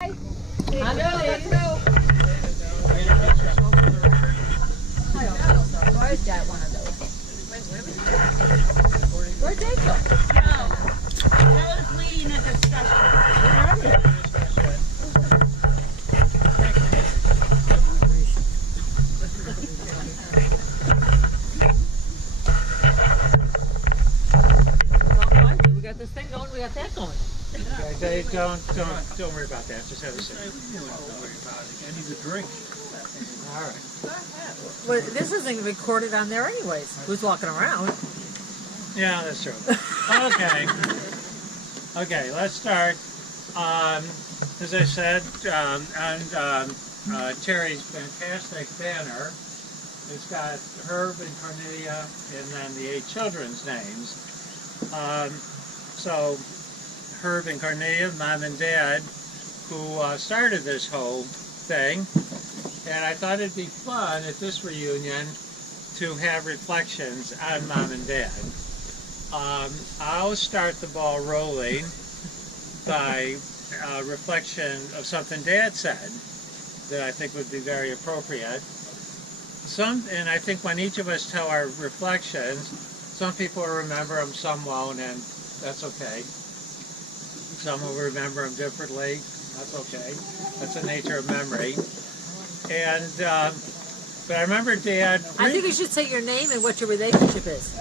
Let's go. Why is that one of those? Where'd they go? No. That was leading a discussion. Where are they? We got this thing going, we got that going. Okay, don't worry about that. Just have a seat. I need a drink. All right. Well, this isn't recorded on there anyways. Who's walking around? Yeah, that's true. Okay. Okay, let's start. As I said, on Terry's fantastic banner, it's got Herb and Cornelia and then the 8 children's names. So Herb and Cornelia, Mom and Dad, who started this whole thing. And I thought it'd be fun at this reunion to have reflections on Mom and Dad. I'll start the ball rolling by a reflection of something Dad said that I think would be very appropriate. And I think when each of us tell our reflections, some people will remember them, some won't, and that's okay. Some will remember them differently. That's okay. That's the nature of memory. And but I remember Dad. I think you should say your name and what your relationship is.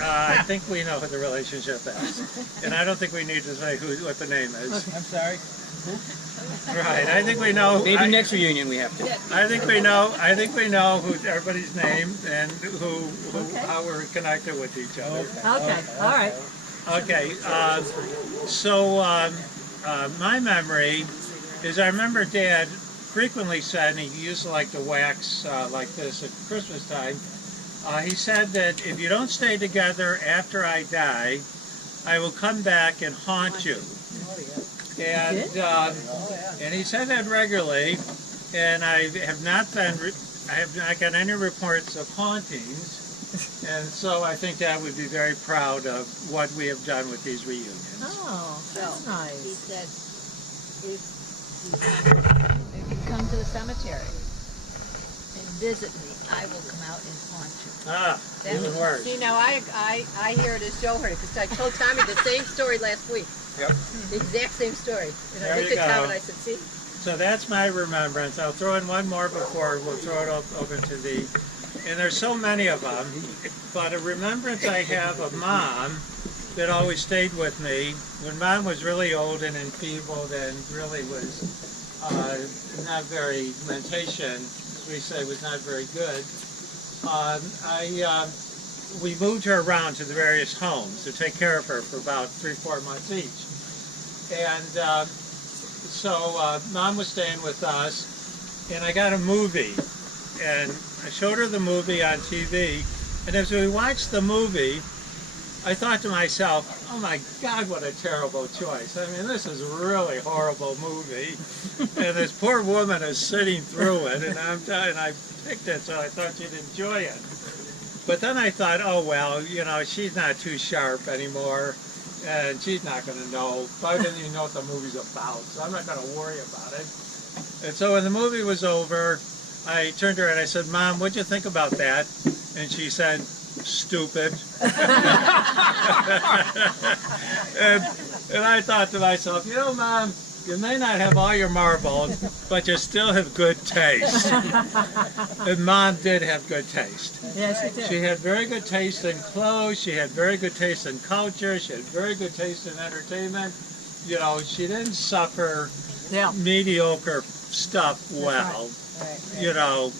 I think we know what the relationship is, and I don't think we need to say what the name is. Okay. I'm sorry. Right. I think we know. Maybe next reunion we have to. I think we know. I think we know who everybody's name and how we're connected with each other. Okay, all right. Okay. So my memory is I remember Dad frequently said, and he used to like to wax like this at Christmas time, he said that if you don't stay together after I die, I will come back and haunt you. And he said that regularly, and I have not got any reports of hauntings, and so I think Dad would be very proud of what we have done with these reunions. Oh, that's nice. He said, if you come to the cemetery and visit me, I will come out and haunt you. Ah, even worse. See, now I hear it as Joe heard it, because I told Tommy the same story last week. Yep. The exact same story. And There I looked you at Tom go. and I said, see? So that's my remembrance. I'll throw in one more before we'll throw it open to the, and there's so many of them, but a remembrance I have of Mom that always stayed with me when Mom was really old and enfeebled and really was not very, mentation, as we say, was not very good. We moved her around to the various homes to take care of her for about 3-4 months each. And so Mom was staying with us, and I got a movie, and I showed her the movie on TV, and as we watched the movie, I thought to myself, oh my God, what a terrible choice. I mean, this is a really horrible movie, and this poor woman is sitting through it, and I picked it so I thought she'd enjoy it. But then I thought, oh well, you know, she's not too sharp anymore, and she's not going to know. I didn't even know what the movie's about, so I'm not going to worry about it. And so when the movie was over, I turned to her and I said, Mom, what'd you think about that? And she said, stupid. and I thought to myself, you know, Mom, you may not have all your marbles, but you still have good taste. And Mom did have good taste. Yeah, she did. She had very good taste in clothes, she had very good taste in culture, she had very good taste in entertainment. You know, she didn't suffer mediocre stuff well. Right. You know,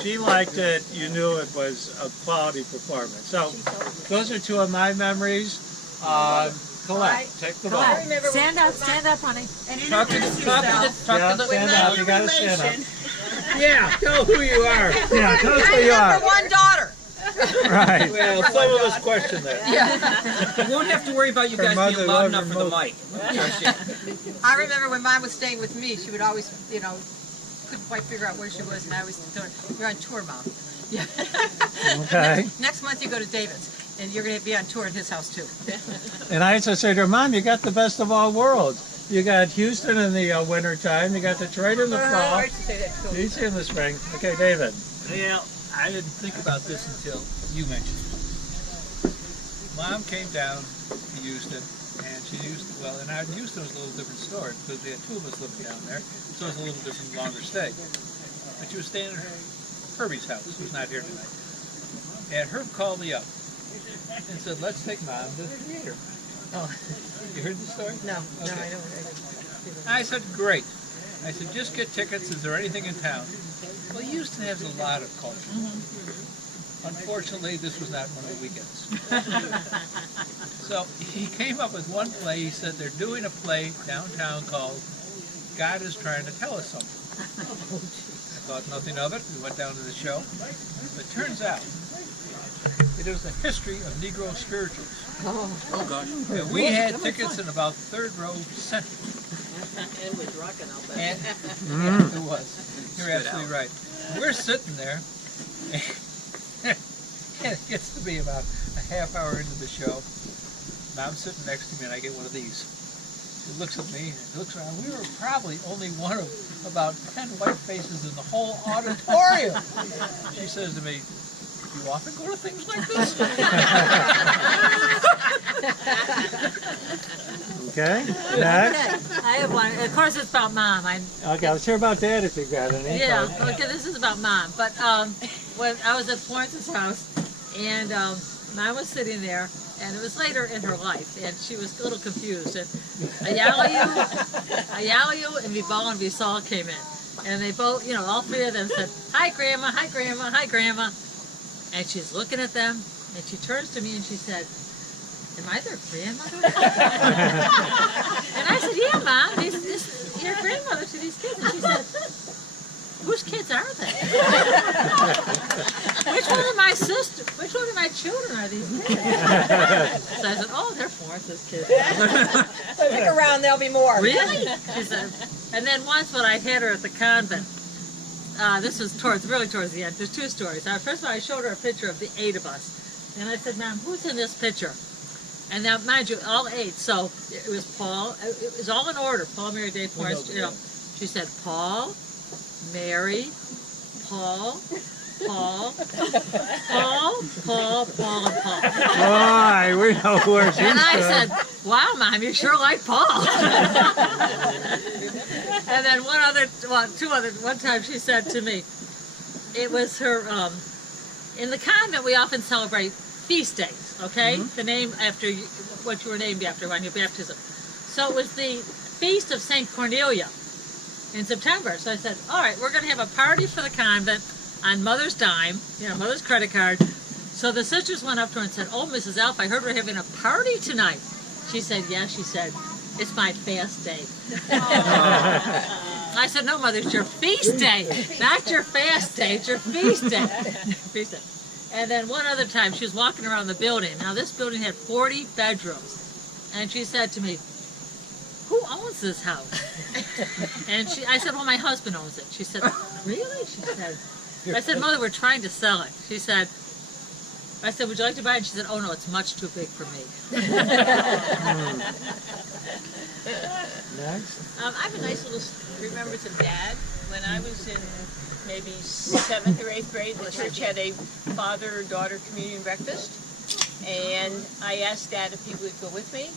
she liked it, you knew it was a quality performance. So, those are 2 of my memories. Colette, take the ball. Colette, stand up, honey. Talk to the Stand up, you gotta stand up. Yeah, tell who you are. Yeah, tell us who you are. One daughter. Right. Well, some of us question that. You won't have to worry about you guys being loud enough for the mic. I remember when Mom was staying with me, she would always, you know, couldn't quite figure out where she was, and I always told her, you're on tour, Mom. Yeah. Okay. Next month you go to David's, and you're going to be on tour at his house too. And I used to say to her, Mom, you got the best of all worlds. You got Houston in the winter time. You got Detroit in the fall. I say that too. DC in the spring. Okay, David. Yeah, I didn't think about this until you mentioned it. Mom came down to Houston, and she used, well, in Houston was a little different story because we had two of us living down there, so it was a little different, longer stay. But she was staying at Herbie's house, who's not here tonight. And Herb called me up and said, let's take Mom to the theater. Oh. You heard the story? No, Okay. no, I don't. I said, great. I said, just get tickets. Is there anything in town? Well, Houston has a lot of culture. Unfortunately, this was not one of the weekends. So he came up with one play. He said, they're doing a play downtown called God is Trying to Tell Us Something. I thought nothing of it. We went down to the show. It turns out it was the history of Negro spirituals. Oh gosh. And we had tickets in about third row center. And was rocking out there. And yeah, it was. You're absolutely right. We're sitting there, and it gets to be about a half hour into the show. Mom's sitting next to me, and I get one of these. She looks at me and looks around. We were probably only one of about 10 white faces in the whole auditorium. She says to me, "You often go to things like this?" Okay, next. I have one. Of course, it's about Mom. Okay, let's hear about Dad if you've got any. Yeah, okay, this is about Mom. But when I was at Florence's house, and Mom was sitting there, and it was later in her life, and she was a little confused. And Ayalu and Vibal and Visal came in, and they both, you know, all three of them said, "Hi, Grandma, hi, Grandma, hi, Grandma." And she's looking at them, and she turns to me and she said, "Am I their grandmother?" And I said, "Yeah, Mom, you're grandmother to these kids." And she said, "Whose kids are they? Which one of my sisters, which one of my children are these kids?" So I said, "Oh, they're Florence's kids." Stick around, there'll be more. Really? She said. And then once when I had her at the convent, this was really towards the end. There's two stories. First of all, I showed her a picture of the 8 of us. And I said, "Mom, who's in this picture?" And now, mind you, all 8. So it was Paul. It was all in order. Paul, Mary, Dave, Florence. You know, she said Paul, Mary, Paul, Paul, Paul, Paul, Paul, and Paul. Boy, we know where she's And I from. said, "Wow, Mom, you sure like Paul." And then one time she said to me, it was her, in the convent we often celebrate feast days, okay? The name after what you were named after on your baptism. So it was the Feast of St. Cornelia in September. So I said, all right, we're going to have a party for the convent on Mother's dime, you know, Mother's credit card. So the sisters went up to her and said, "Oh, Mrs. Alff, I heard we're having a party tonight." She said, "Yes." She said, "It's my fast day." I said, "No, Mother, it's your feast day, not your fast day. It's your feast day." Feast day. And then one other time, she was walking around the building. Now, this building had 40 bedrooms. And she said to me, "Who owns this house?" And I said, "Well, my husband owns it." She said, "Really?" She said, I said, "Mother, we're trying to sell it." She said, I said, "Would you like to buy it?" And she said, "Oh, no, it's much too big for me." Next. I have a nice little remembrance of Dad. When I was in maybe 7th or 8th grade, the church had a father-daughter communion breakfast. And I asked Dad if he would go with me.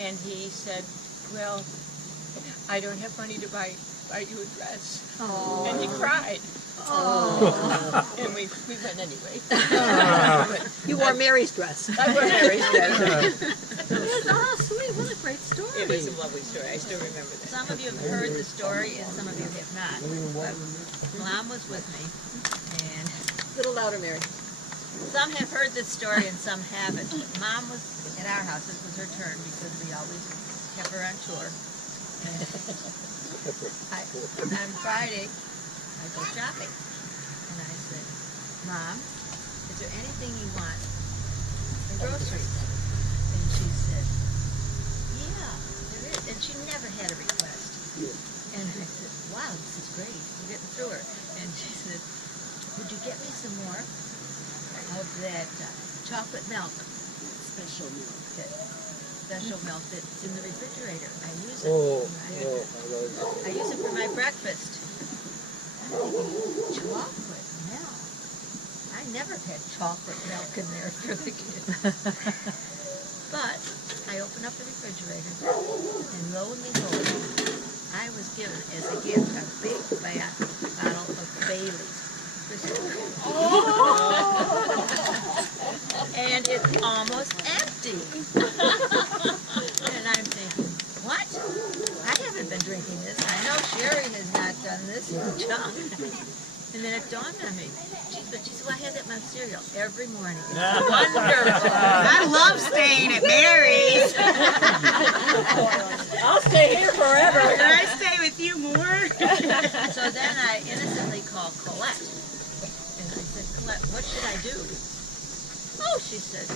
And he said, "Well, I don't have money to buy you a dress." Aww. And he cried. Oh. And we went anyway. You wore Mary's dress. I wore Mary's dress. Oh, sweet. What a great story. It was a lovely story. I still remember that. Some of you have heard the story and some of you have not. But Mom was with me, and A little louder, Mary. some have heard this story and some haven't. Mom was at our house. This was her turn because we always kept her on tour. And on Friday, I go shopping, and I said, "Mom, is there anything you want in groceries?" And she said, "Yeah, there is." And she never had a request. And I said, "Wow, this is great. We're getting through her." And she said, "Would you get me some more of that chocolate milk?" Special milk that's in the refrigerator. I use Oh, Right? oh, I love I use it for my breakfast. I'm thinking, chocolate milk. I never had chocolate milk in there for the kids. But I opened up the refrigerator, and lo and behold, I was given as a gift a big fat bottle of Bailey's. And it's almost empty. And I'm thinking, what? I haven't been drinking this. I know Sherry has not done this junk. And then it dawned on me. She said, well, I had that in my cereal every morning. It's wonderful. I love staying at Mary's. I'll stay here forever. Can I stay with you more? So then I innocently called Colette. And I said, Colette, what should I do? Oh, she said,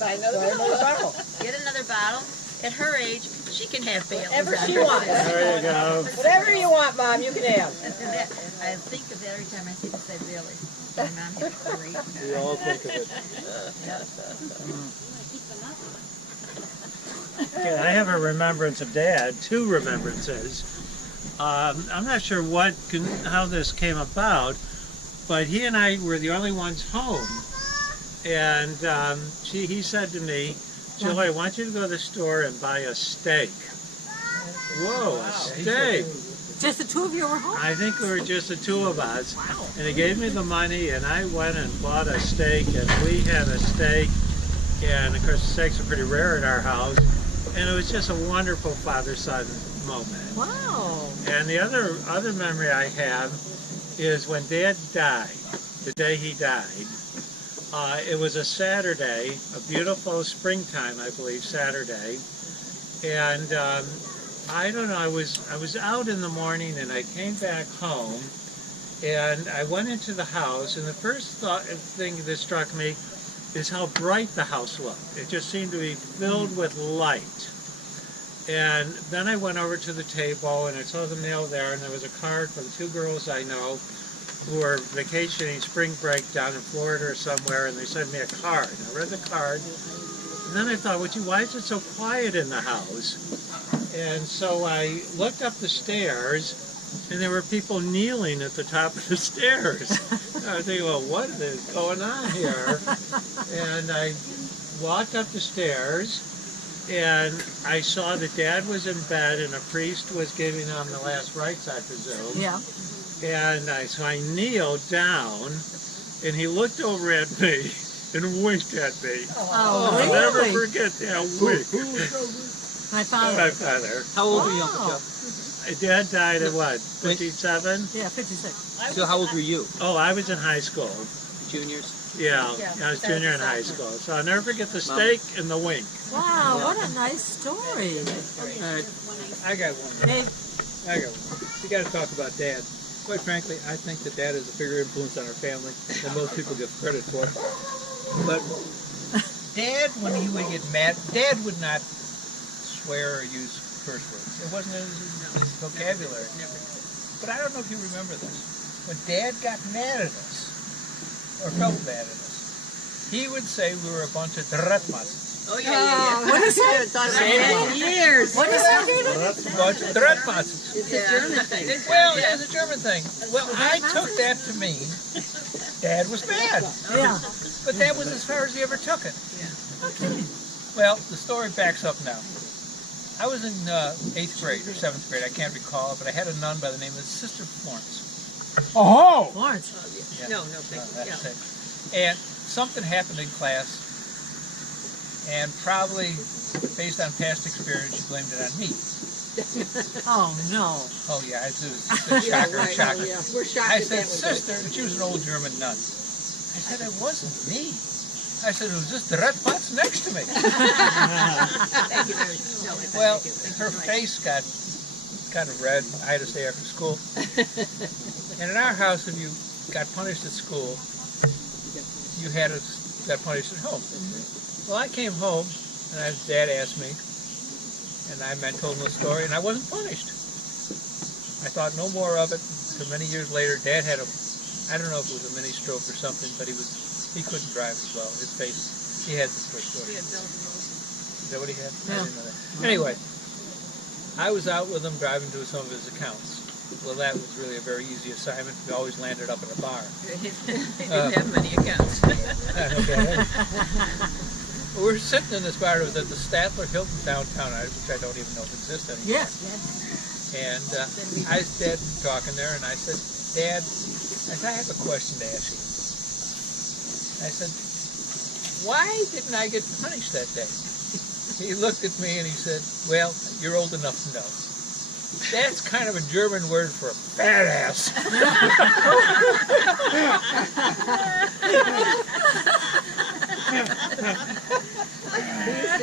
Buy another bottle. get another bottle. At her age, she can have Bailey's. Whatever on she her wants. fridge. There you go. Whatever you want, Mom, you can have. I think of that every time I see the said Bailey's. My mom had a great it. We all think of it. Okay, I have a remembrance of Dad, two remembrances. I'm not sure how this came about, but he and I were the only ones home. And he said to me, Jill, I want you to go to the store and buy a steak. Whoa, a steak. Just the two of you were home? I think we were just the two of us. Wow. And he gave me the money, and I went and bought a steak, and we had a steak. And of course, steaks are pretty rare at our house. And it was just a wonderful father-son moment. Wow. And the other memory I have is when Dad died, the day he died. It was a Saturday, a beautiful springtime, I believe, Saturday. And I don't know, I was out in the morning and I came back home and I went into the house, and the first thing that struck me is how bright the house looked. It just seemed to be filled with light. And then I went over to the table and I saw the mail there, and there was a card from two girls I know who were vacationing spring break down in Florida or somewhere, and they sent me a card. I read the card, and then I thought, why is it so quiet in the house? And so I looked up the stairs, and there were people kneeling at the top of the stairs. I was thinking, well, what is going on here? And I walked up the stairs, and I saw that Dad was in bed, and a priest was giving him the last rites, I presume. Yeah. And so I kneeled down, and he looked over at me and winked at me. Oh, I'll never really? forget that wink. My father. My father. How old were you, Uncle Wow. Joe? My dad died at what, 57? Yeah, 56. So how old were you? Oh, I was in high school. Juniors? Yeah, I was junior in high school. So I'll never forget the steak and the wink. Wow, what a nice story. I got one. Dave, I got one. We got to talk about Dad. Quite frankly, I think that Dad is a bigger influence on our family than most people give credit for. But Dad, when he would get mad, Dad would not swear or use curse words. It wasn't in his vocabulary. But I don't know if you remember this. When Dad got mad at us, or felt bad at us, he would say we were a bunch of dratmatzes. Oh, yeah. what is that? Years. What is that? A bunch of dratmatzes. It's a German thing. Well, it was a German thing. Well, I took that to mean Dad was bad. Yeah. But that was as far as he ever took it. Okay. Well, the story backs up now. I was in 8th grade or 7th grade, I can't recall, but I had a nun by the name of Sister Florence. Oh! Lawrence. Yeah. No, thank you. That's it. And something happened in class, and probably based on past experience, she blamed it on me. Oh, no. Oh yeah, it was a shocker, shocker. We're shocked I that said, that was sister, and she was an old German nun. I said, it wasn't me. I said, it was just the red spots next to me. Thank you very much. No, Well, thank you. her face got kind of red. I had to stay after school. And in our house, if you got punished at school, you got punished at home. Well, I came home, and Dad asked me, and I told him the story, and I wasn't punished. I thought no more of it. So many years later, Dad had I don't know if it was a mini stroke or something, but he couldn't drive as well. His face, he had the first stroke. Is that what he had? I didn't know that. Anyway, I was out with him driving to some of his accounts. Well, that was really a very easy assignment. We always landed up at a bar. He didn't have many accounts. Okay. We're sitting in this bar. It was at the Statler Hilton downtown, which I don't even know if exists anymore. Yes. And I said, talking there, and I said, Dad, I have a question to ask you. I said, why didn't I get punished that day? He looked at me and he said, well, you're old enough to know. That's kind of a German word for a fat ass.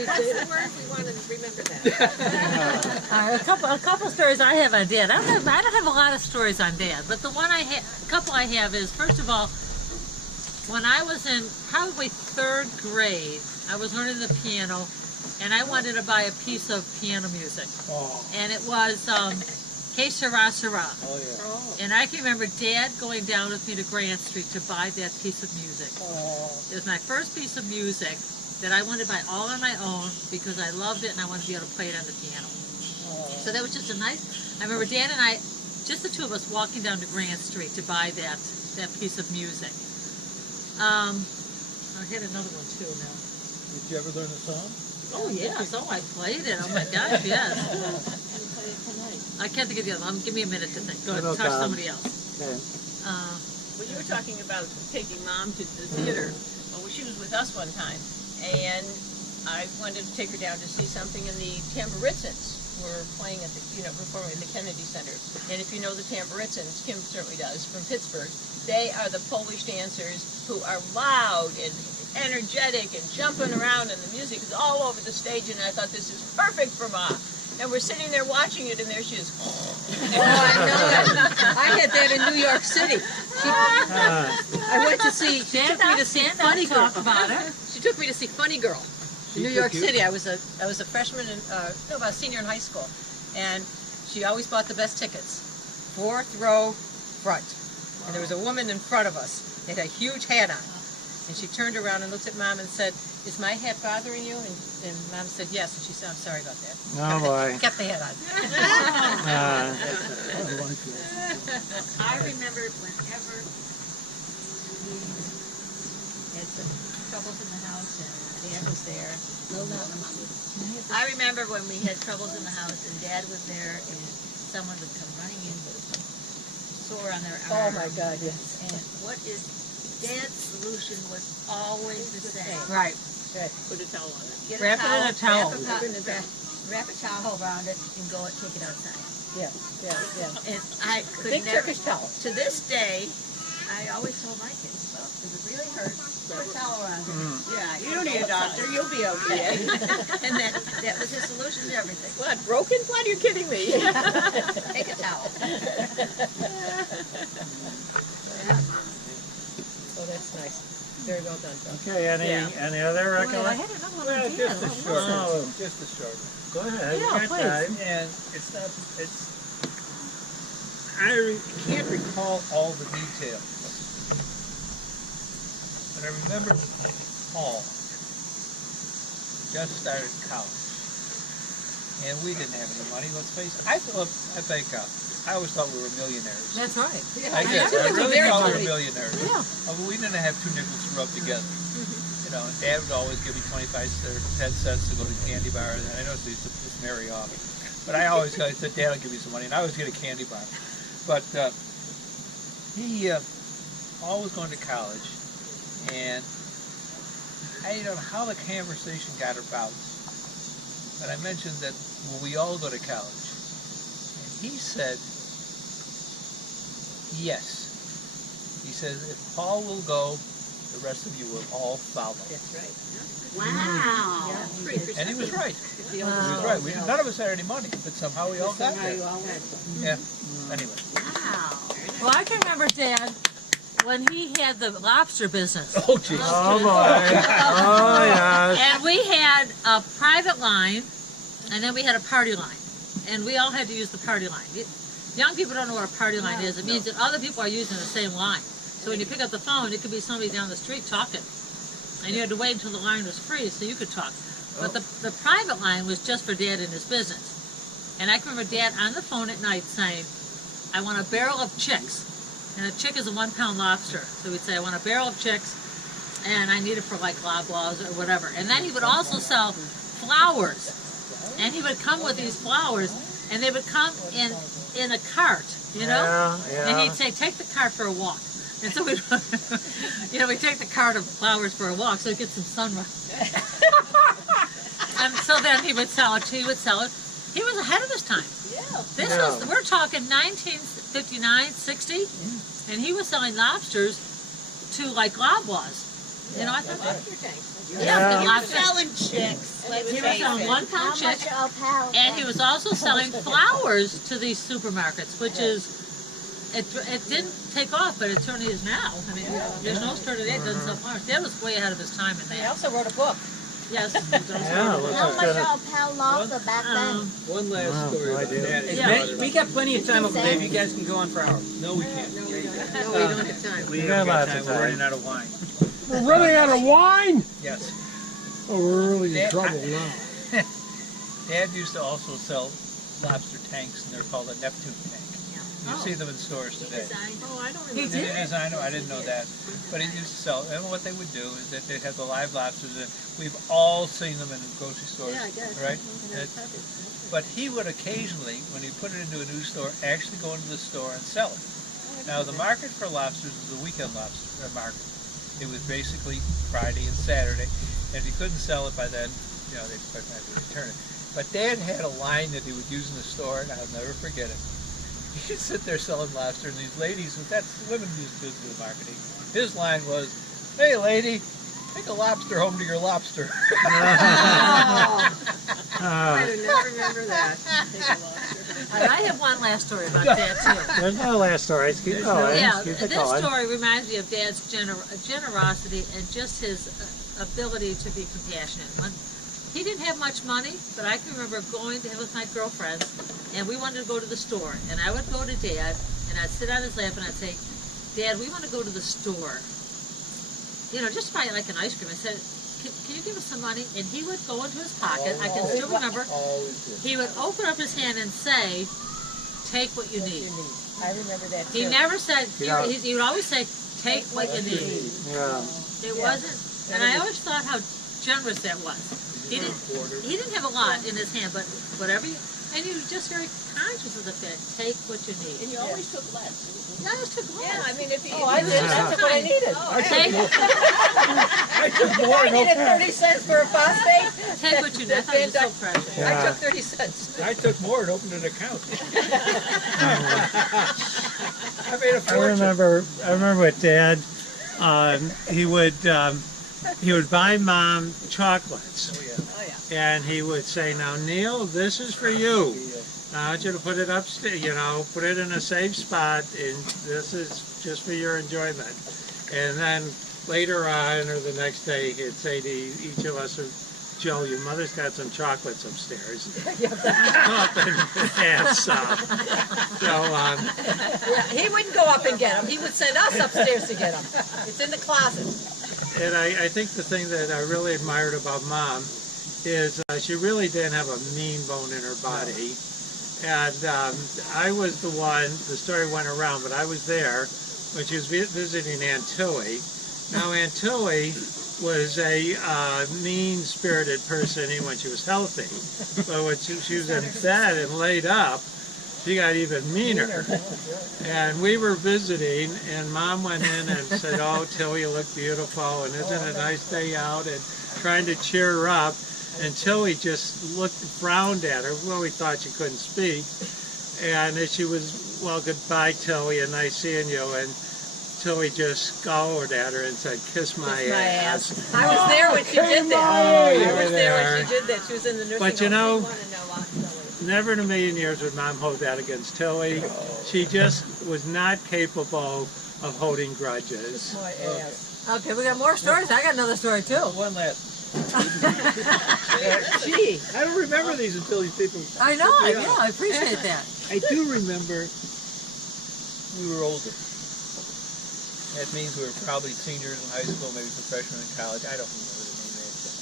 What's the word? We want to remember that. A couple stories I have on Dad. I don't have a lot of stories on Dad, but the one couple I have is, first of all, when I was in probably 3rd grade, I was learning the piano, and I wanted to buy a piece of piano music. Oh, And it was Que Sera Sera. oh yeah. And I can remember Dad going down with me to Grant Street to buy that piece of music. It was my first piece of music that I wanted to buy all on my own because I loved it and I wanted to be able to play it on the piano. So that was just a nice, I remember Dan and I, just the two of us walking down to Grant Street to buy that piece of music. I had another one too now. Did you ever learn the song? Oh yes, oh I played it, oh my gosh, yes. I can't think of the other one, give me a minute to think. Go ahead, No talk to problem. somebody else. Okay. Well, you were talking about taking Mom to the theater. Well, she was with us one time, and I wanted to take her down to see something, and the Tamburitzins were playing at the, performing in the Kennedy Center. And if you know the Tamburitzins, Kim certainly does, from Pittsburgh, they are the Polish dancers who are loud and energetic and jumping around, and the music is all over the stage, and I thought, this is perfect for Mom. And we're sitting there watching it, and there she is. Oh, I know it. I had that in New York City. I went to see. She took me to see Funny Girl. Talk about it. She took me to see Funny Girl in New York City. I was a freshman and about a senior in high school, and she always bought the best tickets, 4th row front. And there was a woman in front of us. They had a huge hat on, and she turned around and looked at Mom and said, "Is my hat bothering you?" And Mom said yes, and she said, "I'm sorry about that." Oh boy. Kept the hat on. I remember whenever we had some troubles in the house and Dad was there. I remember when we had troubles in the house and Dad was there and someone would come running in with a sore on their arm. Oh my God, yes. And what is Dad's solution was always the same. Right. Put a towel on it. Get Wrap it in a towel. Wrap a towel around it and go and take it outside. Yeah. And I could Big never, Turkish towel. to this day, I always told my kids, well, if it really hurts, put a towel around it. Yeah, you don't need a doctor, you'll be okay. And that was his solution to everything. What, broken? What, are you kidding me? Take a towel. Oh, that's nice. Very well done, John. Okay, any other I recollections? had another one Well, on just a Dad. short Oh. one. Just a short one. Go ahead. Yeah, you got please. time. And it's not, can't recall all the details. But I remember Paul just started college. And we didn't have any money, let's face it. I always thought we were millionaires. That's right. I did. too. I We were really very thought we were happy. millionaires. Yeah. We didn't have 2 nickels to rub together. And Dad would always give me 25 or 10 cents to go to the candy bar. And I know they used to piss Mary off. But I said, Dad, I'll give you some money. And I always get a candy bar. But he always going to college. And I don't know how the conversation got about. But I mentioned that we all go to college. And he said, yes. He says, if Paul will go, the rest of you will all follow. That's right. Wow. And he was right. He was right. None of us had any money, but somehow we all got there. Yeah. Anyway. Wow. Well, I can remember Dad when he had the lobster business. Oh, jeez. Oh boy. Oh yes. And we had a private line, and then we had a party line. And we all had to use the party line. Young people don't know what a party line is. It means that other people are using the same line. So when you pick up the phone, it could be somebody down the street talking. And you had to wait until the line was free so you could talk. But the private line was just for Dad and his business. And I can remember Dad on the phone at night saying, I want a barrel of chicks. And a chick is a 1 pound lobster. So we'd say, I want a barrel of chicks, and I need it for like loblaws or whatever. And then he would also sell flowers. And he would come with these flowers, and they would come in a cart, you know? Yeah. And he'd say, take the cart for a walk. And so we'd, we'd take the cart of flowers for a walk so we'd get some sunrise. And so then he would sell it. He was ahead of his time. This was, we're talking 1959, 60, and he was selling lobsters to like loblaws. You know, I thought that. Yeah. The lobster. Selling chicks. He was selling 1 pound chicks, and he was also selling flowers to these supermarkets, which is, it didn't take off, but it certainly is now. I mean, there's no store today that doesn't sell flowers. Dad was way ahead of his time in He that. also wrote a book. Yes. Yeah, How much are a pound lobster back then? One last Wow, story I about do. that. Yeah. We got plenty of time over there. You guys can go on for hours. No, we can't. No, we don't have time. We got haven't got lots time. of We're time. running out of wine. We're running out of wine? Yes. Oh, we're really in Dad, trouble now. Dad used to also sell lobster tanks, and they're called a Neptune tank. You see them in stores today. Oh, I don't He remember. did? It is, I know, I didn't know that. But he used to sell, and what they would do is that they'd have the live lobsters, and we've all seen them in grocery stores, Yeah, I guess. right? Yeah, But he would occasionally, when he put it into a new store, actually go into the store and sell it. Now, the market for lobsters was a weekend lobster market. It was basically Friday and Saturday, and if you couldn't sell it by then, they'd quite frankly return it. But Dad had a line that he would use in the store, and I'll never forget it. He'd sit there selling lobster, and these ladies, women used to do the marketing. His line was, "Hey lady, take a lobster home to your lobster." I do not remember that. And I have one last story about Dad too. There's no last story. Keep going. Yeah, Keep it this going. story reminds me of Dad's generosity and just his ability to be compassionate. He didn't have much money, but I can remember going to him with my girlfriends, and we wanted to go to the store. And I would go to Dad, and I'd sit on his lap, and I'd say, Dad, we want to go to the store. Just buy like an ice cream. I said, can you give us some money? And he would go into his pocket. I can still remember. He would open up his hand and say, take what you need. I remember that too. He never said, Yeah. he would always say, take what you need. Yeah. It wasn't, and I always thought how generous that was. He didn't have a lot in his hand, but whatever and he was just very conscious of the fact, take what you need. And you always took less. I always took less. Yeah, I mean, if you... Oh, I did. I took what I needed. Take, I took more I and needed 30 cents for a phosphate. take what you need. I thought it was so precious. Yeah. I took 30 cents. I took more and opened an account. I made a I fortune. remember with Dad. He would buy Mom chocolates. Oh, yeah. And he would say, now, Neil, this is for you. I want you to put it upstairs, put it in a safe spot, and this is just for your enjoyment. And then later on, or the next day, he'd say to each of us, Joe, your mother's got some chocolates upstairs. Go up and have some. So, He wouldn't go up and get them. He would send us upstairs to get them. It's in the closet. and I think the thing that I really admired about Mom is she really didn't have a mean bone in her body. And I was the one, the story went around, but I was there when she was visiting Aunt Tilly. Now, Aunt Tilly was a mean-spirited person even when she was healthy. But when she was in bed and laid up, she got even meaner. And we were visiting, and Mom went in and said, oh, Tilly, you look beautiful, and isn't it a nice day out? And trying to cheer her up. And Tilly just frowned at her. Well, we thought she couldn't speak. And she was, well, goodbye, Tilly, and nice seeing you. And Tilly just scowled at her and said, kiss my ass. I was there when she did that. I was there when she did that. She was in the nursing home. But you know, never in a million years would Mom hold that against Tilly. She just was not capable of holding grudges. My ass. Okay, we got more stories. I got another story too. One last. Gee. I don't remember these until these people. I know, yeah, I appreciate that. I do remember we were older. That means we were probably seniors in high school, maybe some freshmen in college. I don't remember the name of it.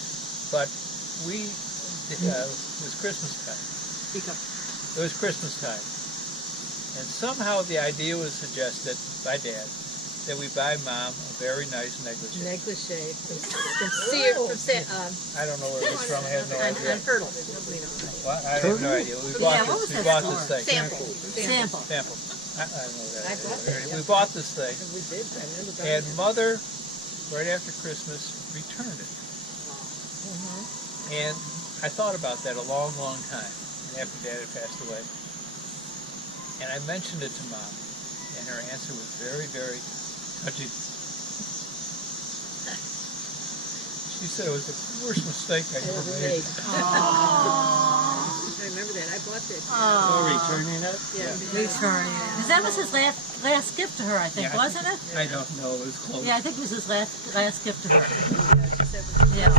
But it was Christmas time. It was Christmas time. And somehow the idea was suggested by Dad that we buy Mom a very nice negligee. Negligee from Sears, I don't know where it's from. I have no idea. on Hurdle. Well, I have no idea. We bought what was this. We that bought store? this thing. Sample. Sample. I don't know what that I bought that. is. We bought this thing, We did. I remember buying and that. Mother, right after Christmas, returned it. And I thought about that a long, long time, and after Dad had passed away. And I mentioned it to Mom, and her answer was very, very touching. She said it was the worst mistake I ever made. I remember that. I bought that. Returning it? Yeah. Returning it. 'Cause that was his last gift to her, I think, Yeah, wasn't it? I don't know. It was close. Yeah, I think it was his last gift to her. Yeah.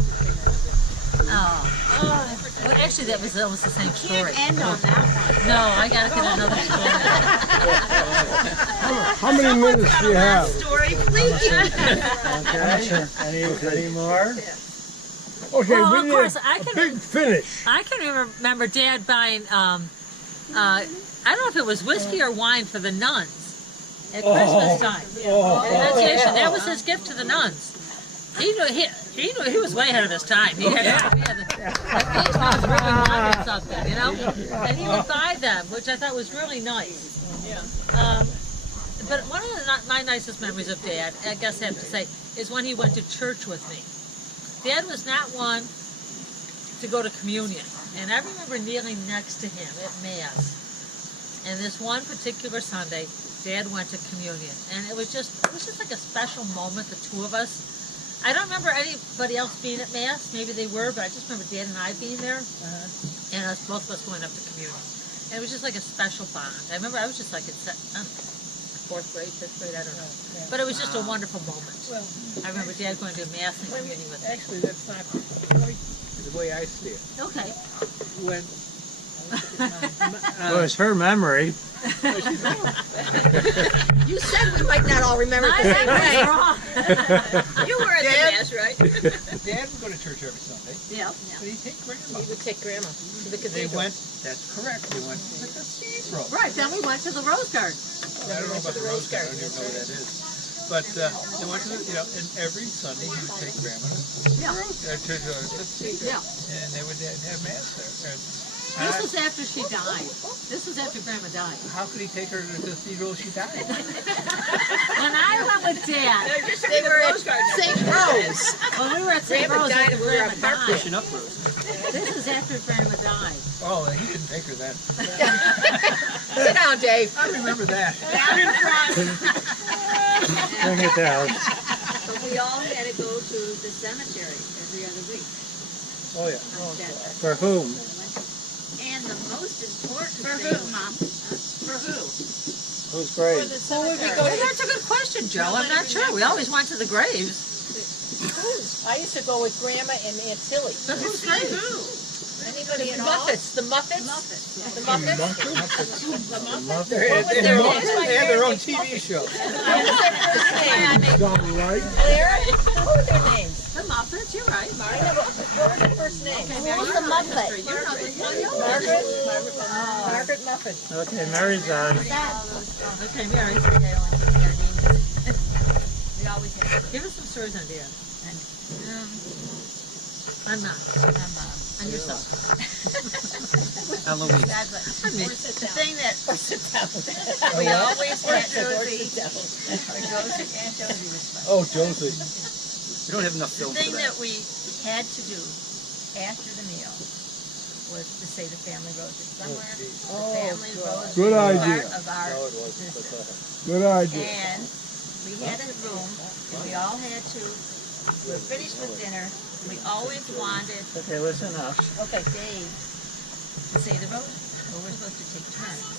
Oh. Well, actually, that was almost the same story. End on that one. No, I gotta get another story. How many minutes do you have? Story, please. Any more? Okay, Well, we of need course, a I can- big finish. I can remember Dad buying, I don't know if it was whiskey or wine for the nuns at Christmas time. Annunciation. That was his gift to the nuns. He knew he was way ahead of his time. He had no idea that these ones really wanted something, you know? And he would buy them, which I thought was really nice. But one of my nicest memories of Dad, I guess I have to say, is when he went to church with me. Dad was not one to go to communion. And I remember kneeling next to him at Mass. And this one particular Sunday, Dad went to communion. And it was just like a special moment, the two of us. I don't remember anybody else being at Mass. Maybe they were, but I just remember Dad and I being there. And both of us going up to communion. And it was just like a special bond. I remember I was just like in fourth grade, fifth grade, I don't know. But it was just a wonderful moment. Well, I remember Dad going to Mass and communing with me. actually, that's not quite the way I see it. Okay. When Well, it's her memory. You said we might not all remember My the same memory's way. wrong. You were at the Mass, right? Dad would go to church every Sunday, Yeah. but he'd take Grandma. He would take Grandma to the They cathedral. went, that's correct, they went to the cathedral. Right, then we went to the Rose Garden. I don't know about the Rose Garden, I don't even know what that is. But they went to the, and every Sunday he would take Grandma to Yeah. the cathedral. Yeah. And they would have Mass there. This was after she died. This was after Grandma died. How could he take her to the cathedral if she died? When I went with Dad, They were at St. Rose. when we were at St. Grandma Rose died after and we were Grandma at Park died. Pushing up Rose. This was after Grandma died. Oh, he didn't take her then. Sit down, Dave. I remember that. Bring it down. But we all had to go to the cemetery every other week. Oh, yeah. on Saturday. For whom? And the most important For thing. who, Mom? For who? Who's grave? Well, that's a good question, Joe. I'm not sure. We always went to the graves. I used to go with Grandma and Aunt Tilly. But who's grave? Anybody at all? Muffets. The Muffets. Muppets, yeah. The Muppets. They had their own TV show. What was their first name? Done right. Claire? What were their names? The Muppets, you're right. I know, but what were their first names? Who was the Muppet? Margaret? Margaret Muffet. Okay, Mary's on. Okay, Mary. We always had. Give us some stories on Dad. Um, I'm not. And yourself. Eloise. the thing that we always had to do Oh, Josie. We don't have enough the film thing for that that. we had to do after the meal was to say the family rosary. Somewhere the family rosary Good was idea. part of our No, it wasn't, but, visit. Good idea. And we had a room, and we all had to, we were finished with dinner, and we always wanted Okay, listen up. Dave to say the rosary. Well, we're supposed to take turns.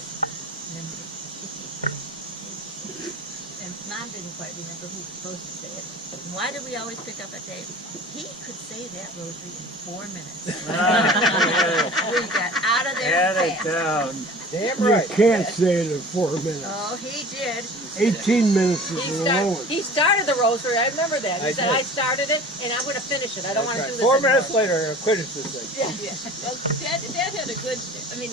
And Mom didn't quite remember who was supposed to say it. And why did we always pick up at Dave? He could say that rosary in 4 minutes. We got out of there Add it fast. down. Damn You right. can't say it in 4 minutes. Oh, he did. 18 minutes is He, the lowest. he started the rosary. I remember that. He I said, did. I started it, and I'm going to finish it. I don't want to do this 4 anymore. minutes later, I finished this thing. Well, Dad had a good, I mean,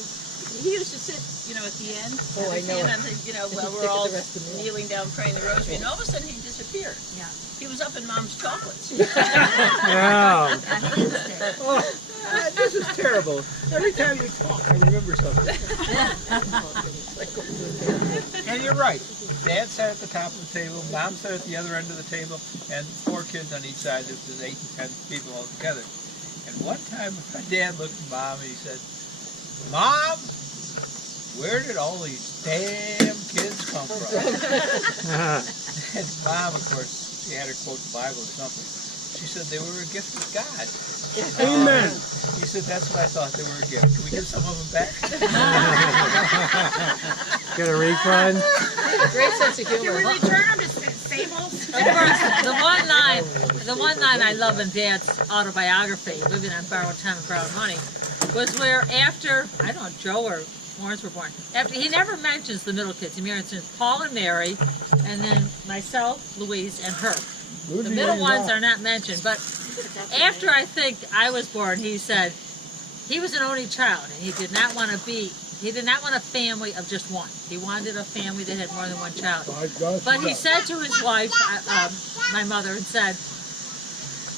he he used to sit, at the end. Oh, I know. And while Just we're think of all the rest of the meal. kneeling down praying the rosary, and all of a sudden he disappeared. Yeah. He was up in Mom's chocolates. Yeah. Oh, this is terrible. Every time you talk, I remember something. And you're right. Dad sat at the top of the table, Mom sat at the other end of the table, and 4 kids on each side. This was 8 and 10 people all together. And one time, my dad looked at Mom and he said, "Mom, where did all these damn kids come from?" And Mom, of course, she had her quote the Bible or something. She said they were a gift of God. Amen. He said, "That's what I thought, they were a gift. Can we give some of them back?" Get a refund? Great sense of Can we humor. return them to Sables? Of course, the one line I love in Dad's autobiography, Living on Borrowed Time and Borrowed Money, was where after, I don't know, Joe or Lawrence were born, after he never mentions the middle kids. He mentions Paul and Mary, and then myself, Louise, and her. The middle ones are not mentioned, but after I think I was born, he said he was an only child, and he did not want a family of just one. He wanted a family that had more than one child. But he said to his wife, my mother, and said,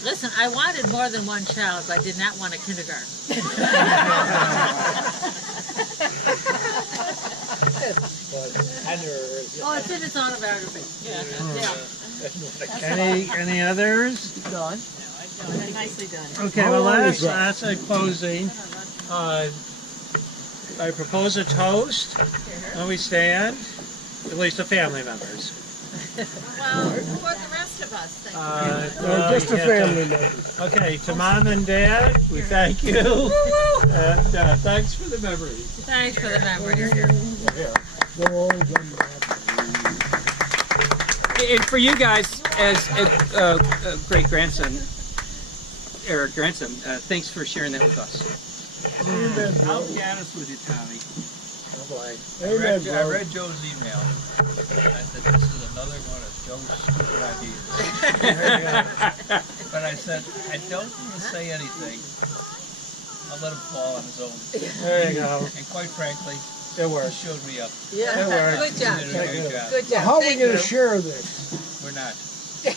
"Listen, I wanted more than one child, but I did not want a kindergarten." Oh, it's in his autobiography. Yeah. Any others? Dawn. Nicely done. Okay, How well, long that's is that? a closing. I propose a toast when we stand, at least the family members. Well, for the rest of us, thank Just a yeah, family member. Okay, to Mom and Dad, we thank you. And thanks for the memories. Thanks for the memories. They're always on the And for you guys, as a great grandson, or grandson, thanks for sharing that with us. Amen, I'll bro. be honest with you, Tommy. Oh boy. Amen, I bro. read Joe's email. And I said, this is another one of Joe's stupid ideas. But I said, I don't want to say anything. I'll let him fall on his own. There you go. And quite frankly, It he works. showed me up. Yeah. It worked. Good job. He did a great job. Good job. How are we Thank going to you. share this? We're not. Oh,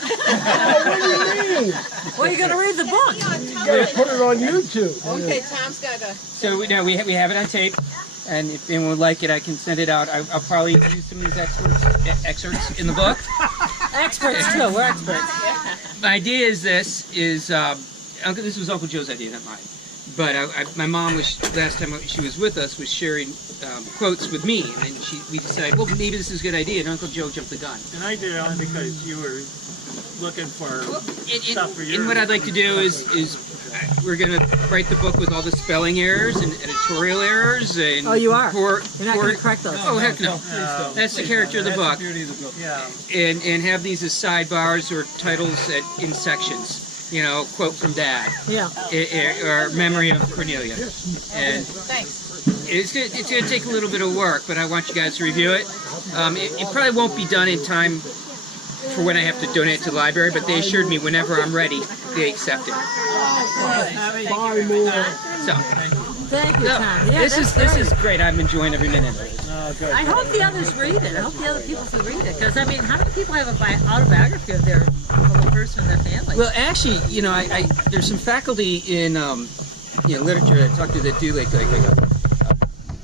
what do you mean? Well, you're going to read the book. You got to put it on YouTube. Okay, Tom's got to. So we have it on tape, and if anyone would like it, I can send it out. I'll probably use some of these excerpts in the book. Experts, too. We're experts. My idea is this was Uncle Joe's idea, not mine. But my mom was, last time she was with us, was sharing quotes with me, and we decided, well, maybe this is a good idea, and Uncle Joe jumped the gun. And I did it only because you were looking for stuff for your... And what I'd like to do is we're going to write the book with all the spelling errors and editorial errors. And Oh, you are? You're You're not going to correct those. Oh, heck no. That's the character of the book. That's the beauty of the book. Yeah. And have these as sidebars or titles in sections. You know, quote from Dad, Yeah. or memory of Cornelia. And Thanks. it's going to take a little bit of work, but I want you guys to review it. It probably won't be done in time for when I have to donate it to the library, but they assured me whenever I'm ready, they accept it. Buy more. So, Thank you, Tom. Yeah, this is great. I'm enjoying every minute of it. Oh, good. I hope the others read it. I hope the other people can read it. Because, I mean, how many people have a autobiography of a person in their family? Well, actually, there's some faculty in literature that I talk to that do like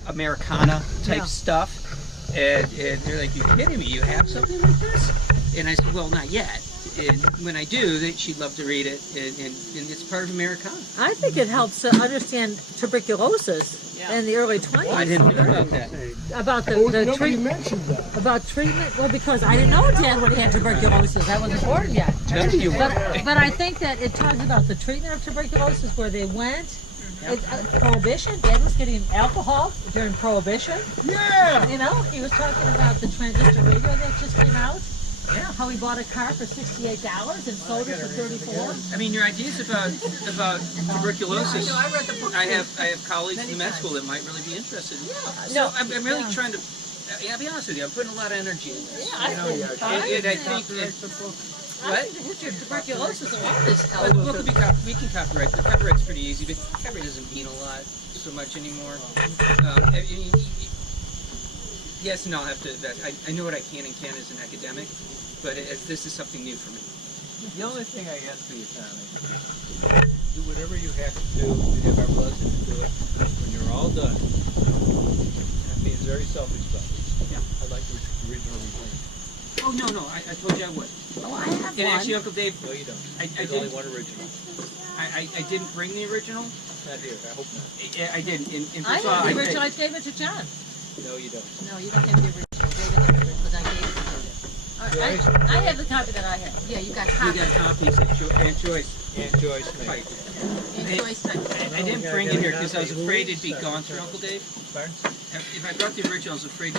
Americana type stuff, and they're like, "You're kidding me? You have something like this?" And I said, "Well, not yet. And when I do, she'd love to read it, and it's part of Americana." I think it helps to understand tuberculosis in the early 20s. I didn't know about that. About the Nobody treatment. mentioned that. About treatment? Well, because I didn't know Dad when he had tuberculosis. That wasn't born yet. But I think that it talks about the treatment of tuberculosis, where they went. Prohibition. Dad was getting alcohol during Prohibition. Yeah. You know, he was talking about the transistor radio that just came out. Yeah. How he bought a car for $68 and sold it for $34. I mean, your ideas about tuberculosis. I read the book. I have colleagues in the med school that might really be interested. So I'm really trying to. I'll be honest with you. I'm putting a lot of energy in this. I think What? the history of tuberculosis alone is But the book will be we can copyright. The copyright's pretty easy, but copyright doesn't mean a lot so much anymore. yes, and I'll have to invest. I know what I can and can't as an academic, but this is something new for me. The only thing I ask for you, Tommy, do whatever you have to do. You have our blessing to do it. When you're all done, I'm being very selfish about this. Yeah. I'd like the original return. Oh, no, I told you I would. Oh, I have And one. actually, Uncle Dave, No, you don't. I There's only didn't, one original. I didn't bring the original. Not here. I hope not. I didn't. And I first of all, have the I- original. I gave it to John. No, you don't. No, you don't have the original. David has it because I gave it to David. I have the copy that I have. Yeah, you got You copies. got copies of Aunt Joyce. Aunt Joyce, me. Right. And Joyce typed it. I didn't bring it here because I was afraid it'd be gone through, Uncle Dave. Pardon? If I brought the original, I was afraid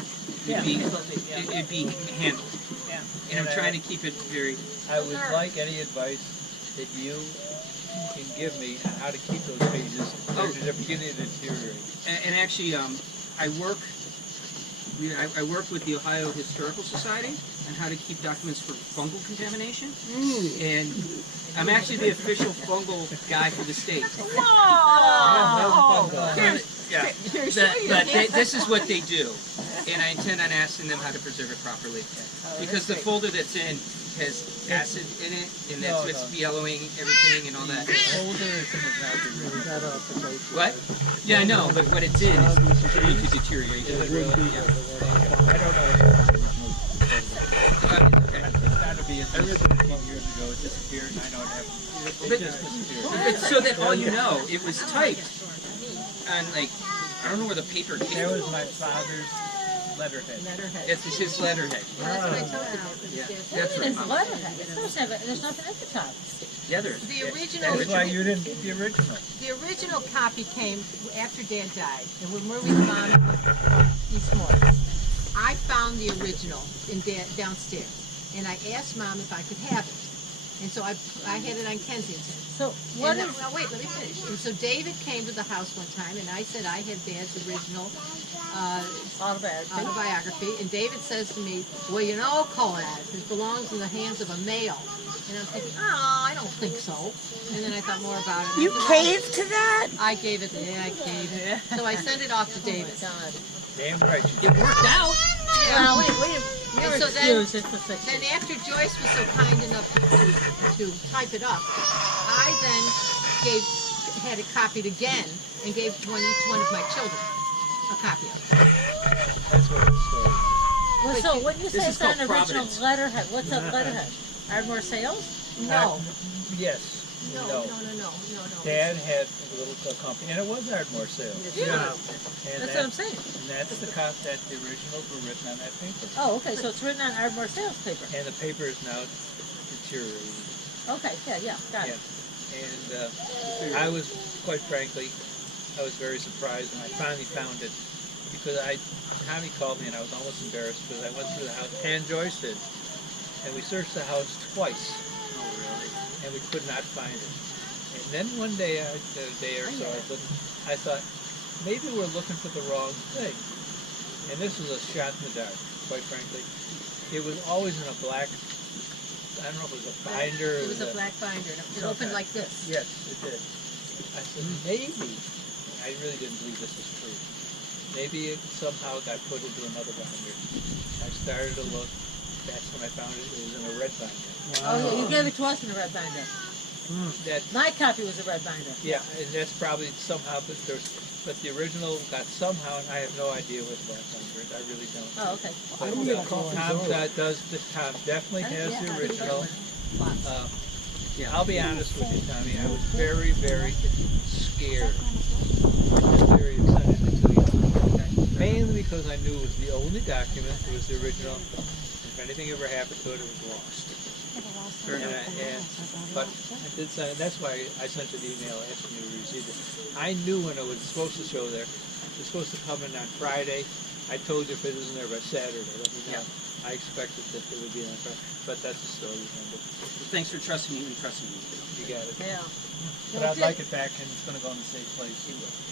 it'd be handled. And I'm trying to keep it very. I would like any advice that you can give me on how to keep those pages. They're beginning to deteriorate. And actually, I work with the Ohio Historical Society on how to keep documents for fungal contamination. And I'm actually the official fungal guy for the state. This is what they do, and I intend on asking them how to preserve it properly. Because the folder that's in has acid in it, and that's what's yellowing everything and all that. Older is not the original. What? Yeah, I know, but what it's in is contributing to deterioration. Yeah. I don't know what the original Okay. It's got to be at least 15 years ago. It disappeared, and I know it happened. It just disappeared. But so that all you know, it was typed on like, I don't know where the paper That came was from. my father's letterhead. It's his letterhead. That's what I told you. Yeah, What that's is right, this Mom. letterhead? It's supposed to have there's nothing at the top. Yeah, there is. The original. That's why you didn't get the original. The original copy came after Dad died, and when Murray's mom from East Morris, I found the original in downstairs, and I asked Mom if I could have it, and so I had it on Kensington. So what And is? now, wait, let me finish. And so David came to the house one time, and I said I had Dad's original autobiography, and David says to me, "Well, you know, Colette, it belongs in the hands of a male." And I'm thinking, "Oh, I don't think so." And then I thought more about it. You caved to that? I gave it. Yeah, I gave it. So I sent it off to David. Damn right. You It worked out. Well, And you're so then, excused. It's the 60s. then after Joyce was so kind enough to type it up, I then had it copied again and gave each one of my children a copy of it. That's what it's for. Well, so when you This say is it's on called original Providence. letterhead, what's a letterhead? Ardmore Sales? No, Yes. no. Dad had a little company, and it was Ardmore Sales. Yeah. And That's what I'm saying. that's that the originals were written on that paper. Oh, okay. So it's written on Ardmore Sales paper. And the paper is now deteriorating. Okay. Yeah. Got it. And I was, quite frankly, I was very surprised when I finally found it, because Tommy called me and I was almost embarrassed because I went through the house, and Joyce did, and we searched the house twice, and we could not find it. And then one day, a day or so, I thought, maybe we're looking for the wrong thing. And this was a shot in the dark, quite frankly. It was always in a black, I don't know if it was a binder or It was a black binder. It opened like this. Yes, it did. I said, maybe. I really didn't believe this was true. Maybe it somehow got put into another binder. I started to look. That's when I found it. It was in a red binder. Oh, yeah. You gave it to us in a red binder. That, My copy was a red binder. yeah, and that's probably somehow, but the original got somehow, and I have no idea what that binder is. I really don't. Oh, okay. But Tom definitely has the original. Yeah. I'll be honest with you, Tommy. I was very, very scared. Very excited to tell you. Mainly because I knew it was the only document. It was the original. If anything ever happened to it, it was lost. But I did send. That's why I sent you the email asking you to receive it. I knew when it was supposed to show there. It was supposed to come in on Friday. I told you if it isn't there by Saturday. Let me know. I expected that it would be on Friday, but that's the story. Remember? Thanks for trusting me and trusting me. You got it. Yeah. But I'd like it back, and it's going to go in a safe place.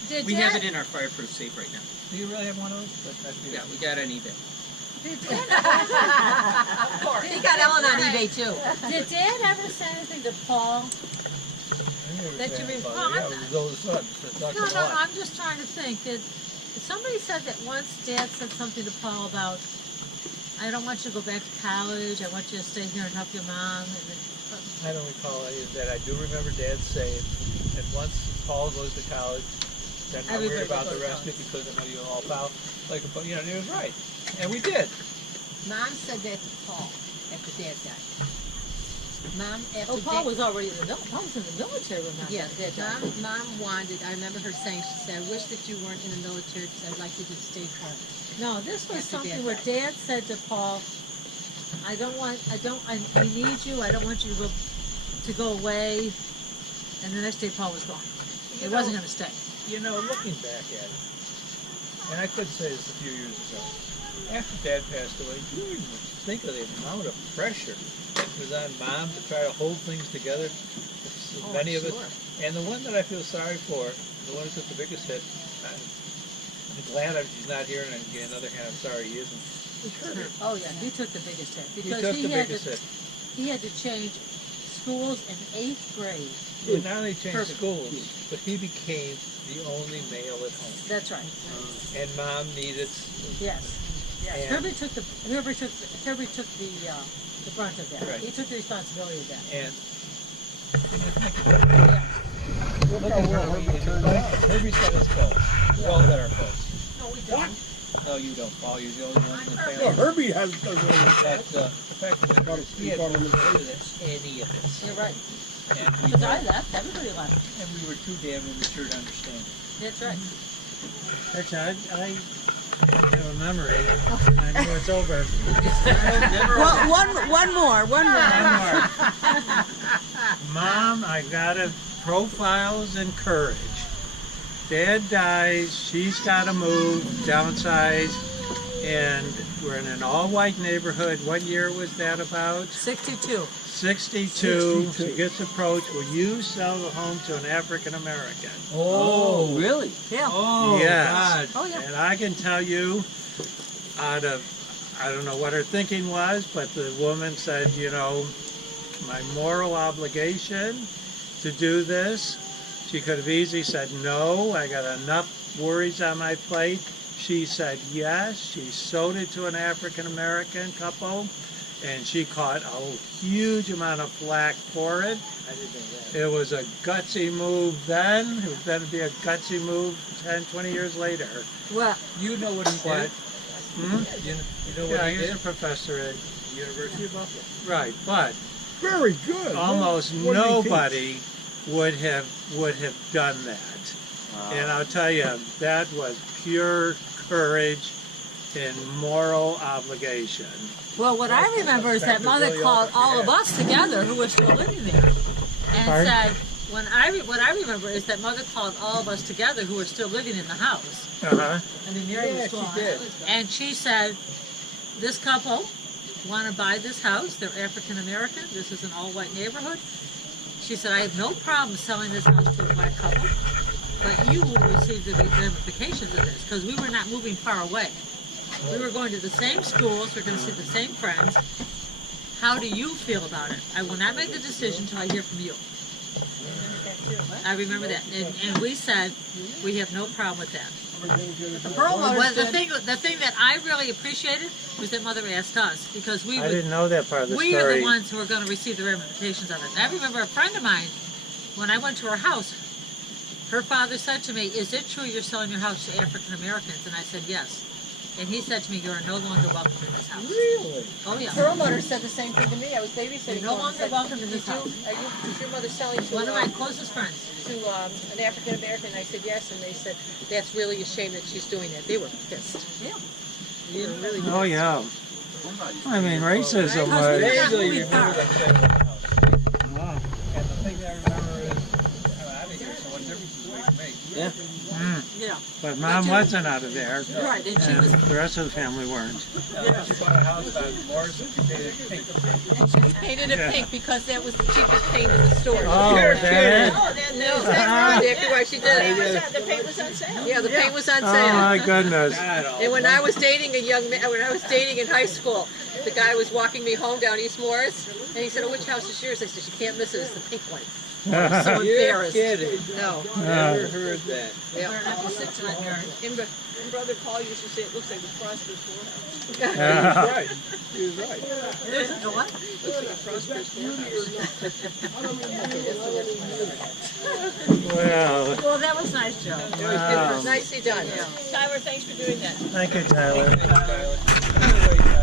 Did We have Dad, it in our fireproof safe right now. Do you really have one of those? That'd be Yeah, we got it on eBay. did Dad, He got Ellen on eBay too. did Dad ever say anything to Paul? That you Yeah, recall? it was his older son. So it talks No, a lot. I'm just trying to think. somebody said that once Dad said something to Paul about, I don't want you to go back to college. I want you to stay here and help your mom. And then, I don't recall any of that. I do remember Dad saying that once Paul goes to college, then I worry Everybody about will the go to rest of it because I know you'll all out. Like, you know, and he was right. And we did. Mom said that to Paul after Dad died. Mom, after oh, Paul Dad, was already in the Paul was in the military when yes, Dad died. Mom wanted. I remember her saying, she said, "I wish that you weren't in the military because I'd like you to stay home." No, this was After something Dad where died. Dad said to Paul, I need you. I don't want you to go away. And the next day Paul was gone. He wasn't going to stay. You know, looking back at it, and I could say this a few years ago, after Dad passed away, you wouldn't think of the amount of pressure that was on Mom to try to hold things together. So many of us, and the one that I feel sorry for, the one who took the biggest hit, I'm glad she's not here, and on the other hand, I'm sorry he isn't. It's her. Oh yeah, he took the biggest hit He because took the had biggest to, hit. he had to change schools in 8th grade. He not only changed Perfect. schools, but he became the only male at home. That's right. And Mom needed. Yes. And, Herbie took the brunt of that. Right. He took the responsibility of that. and Yeah. look at Herbie's got his coats. We all got our coats. No, we don't. No, you don't, Paul. You're the only one in the No, family. Herbie has doesn't. But the fact of the matter is, he had no say to any of this. You're right. And we, Because I left, everybody left. and we were too damn immature to understand it. That's right. Actually, I have a memory. I know it's over. Well, one more. Mom, I got a profiles and courage. Dad dies, she's got to move, downsize, and we're in an all-white neighborhood. What year was that about? 62. 62. She gets approached, will you sell the home to an African American? Oh, really? Yeah. Oh, Yes. Oh, yeah. And I can tell you, out of, I don't know what her thinking was, but the woman said, you know, my moral obligation to do this. She could have easily said no, I got enough worries on my plate. She said yes. She sold it to an African American couple, and she caught a huge amount of flack for it. I didn't know that. It was a gutsy move then. It would then be a gutsy move 10, 20 years later. Well, You know what he But, did? You know what yeah, he he was did? a professor at, University of Buffalo. right, but Very good. almost What did he teach? nobody would have done that. And I'll tell you, that was pure courage and moral obligation. well, what I remember is that Mother called all of us together who were still living there and Pardon? said, what I remember is that Mother called all of us together who were still living in the house. Uh-huh. I mean, Mary Yeah, was she gone. did. And she said, this couple want to buy this house. They're African American. This is an all-white neighborhood. She said, I have no problem selling this house to a black couple, but you will receive the ramifications of this because we were not moving far away. We were going to the same schools. We're going to see the same friends. How do you feel about it? I will not make the decision until I hear from you. I remember that. And we said, we have no problem with that. Well, the thing that I really appreciated was that Mother asked us because we I would didn't know that part of the we are story. the ones who are going to receive the ramifications of it. I remember a friend of mine, when I went to her house, her father said to me, is it true you're selling your house to African Americans? And I said, yes. And he said to me, you are no longer welcome in this house. Really? Oh, yeah. Her mother said the same thing to me. I was babysitting. You're no for her and longer said, welcome in this "Did you- house." Is your mother selling to One of my closest friends. to an African American? I said yes, and they said that's really a shame that she's doing that. They were pissed. Yeah. They were really Oh, yeah. I mean, racism Because we was... were not Vaguely moving remember far. them saying in the house. Wow. And the thing that I remember is, I'm out of here, so what difference does it make to me? Yeah. Yeah. But Mom wasn't out of there, Right. And she and was the rest of the family weren't. She bought a house on Morrison, she painted it pink. She painted it pink because that was the cheapest paint in the store. Oh, Sure, that? Oh, then No, that's exactly why she did it. the paint was on sale. Yeah, the paint was on Oh, sale. my goodness. God, all And when I was dating a young man, when I was dating in high school, the guy was walking me home down East Morris, and he said, "Oh, which house is yours?" I said, "You can't miss it. It's the pink one." So You're embarrassed. kidding. No. Never heard that. Yeah. Learn how to sit tonight, Mary. And Brother Paul used to say it looks like a prosperous whorehouse. He was right. He was right. A what? Looks like a prosperous whorehouse. Well, Well, that was nice, Joe. wow. Nicely done. Tyler, thanks for doing that. Thank you, Tyler. Tyler. By the way,